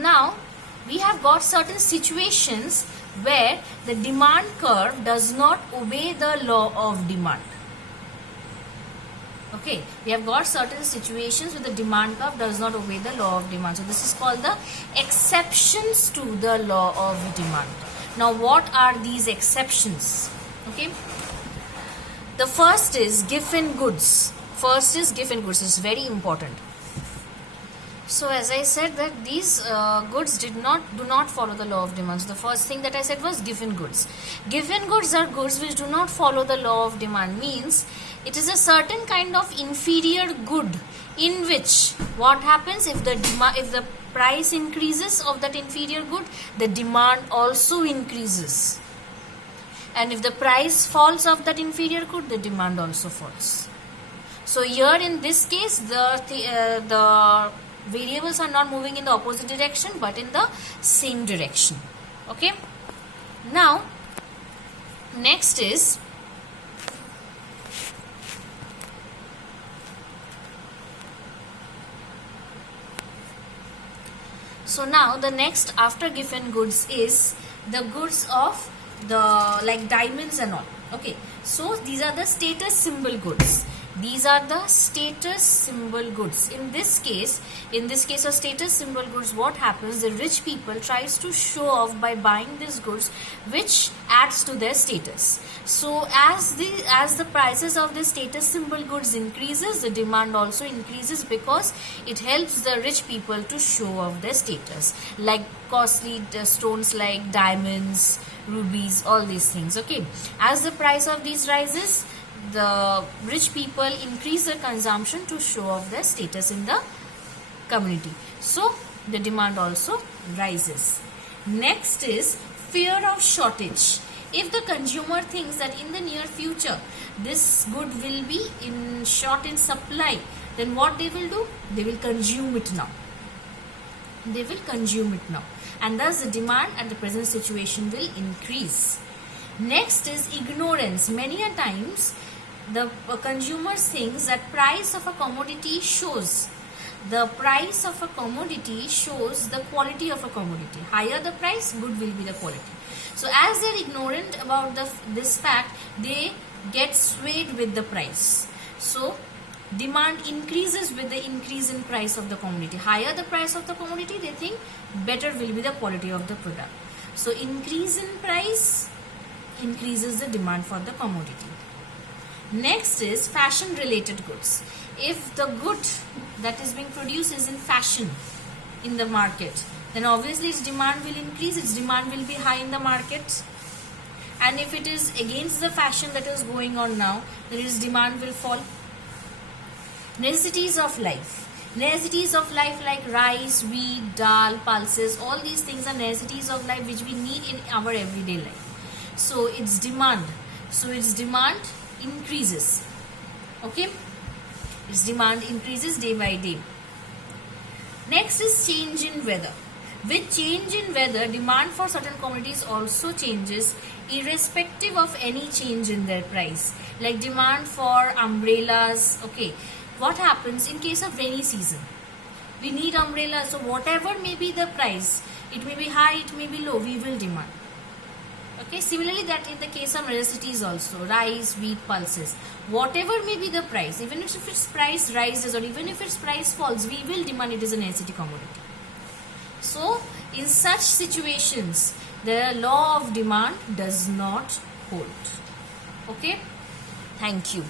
Now we have got certain situations where the demand curve does not obey the law of demand. Okay, we have got certain situations where the demand curve does not obey the law of demand. So this is called the exceptions to the law of demand. Now what are these exceptions? Okay, the first is given goods. First is given goods. This is very important. So as I said that these goods do not follow the law of demand. So the first thing that I said was given goods. Given goods are goods which do not follow the law of demand. Means it is a certain kind of inferior good in which what happens if the price increases of that inferior good, the demand also increases. And if the price falls of that inferior good, the demand also falls. So here in this case, the variables are not moving in the opposite direction but in the same direction. Okay. Now next is the next after given goods is the goods of the like diamonds and all. Okay, so these are the status symbol goods. These are the status symbol goods. In this case of status symbol goods, what happens? The rich people tries to show off by buying these goods, which adds to their status. So as the prices of the status symbol goods increases, the demand also increases because it helps the rich people to show off their status, like costly stones like diamonds, rubies, all these things. Okay, as the price of these rises, the rich people increase their consumption to show off their status in the community. So the demand also rises. Next is fear of shortage. If the consumer thinks that in the near future this good will be short in supply, then what they will do? They will consume it now. They will consume it now. And thus the demand at the present situation will increase. Next is ignorance. Many a times the consumer thinks that price of a commodity shows the quality of a commodity. Higher the price, good will be the quality. So as they are ignorant about this fact, they get swayed with the price. So demand increases with the increase in price of the commodity. Higher the price of the commodity, they think better will be the quality of the product. So increase in price increases the demand for the commodity. Next is fashion related goods. If the good that is being produced is in fashion in the market, then obviously its demand will increase, its demand will be high in the market. And if it is against the fashion that is going on now, then its demand will fall. Necessities of life. Necessities of life like rice, wheat, dal, pulses, all these things are necessities of life which we need in our everyday life. So its demand increases. Okay, its demand increases day by day. Next is change in weather. With change in weather, demand for certain commodities also changes irrespective of any change in their price. Like demand for umbrellas. Okay, what happens in case of rainy season? We need umbrellas, so whatever may be the price, it may be high, it may be low, we will demand. Okay, similarly that in the case of necessities also, rice, wheat, pulses, whatever may be the price, even if its price rises or even if its price falls, we will demand it as a necessity commodity. So in such situations, the law of demand does not hold. Okay, thank you.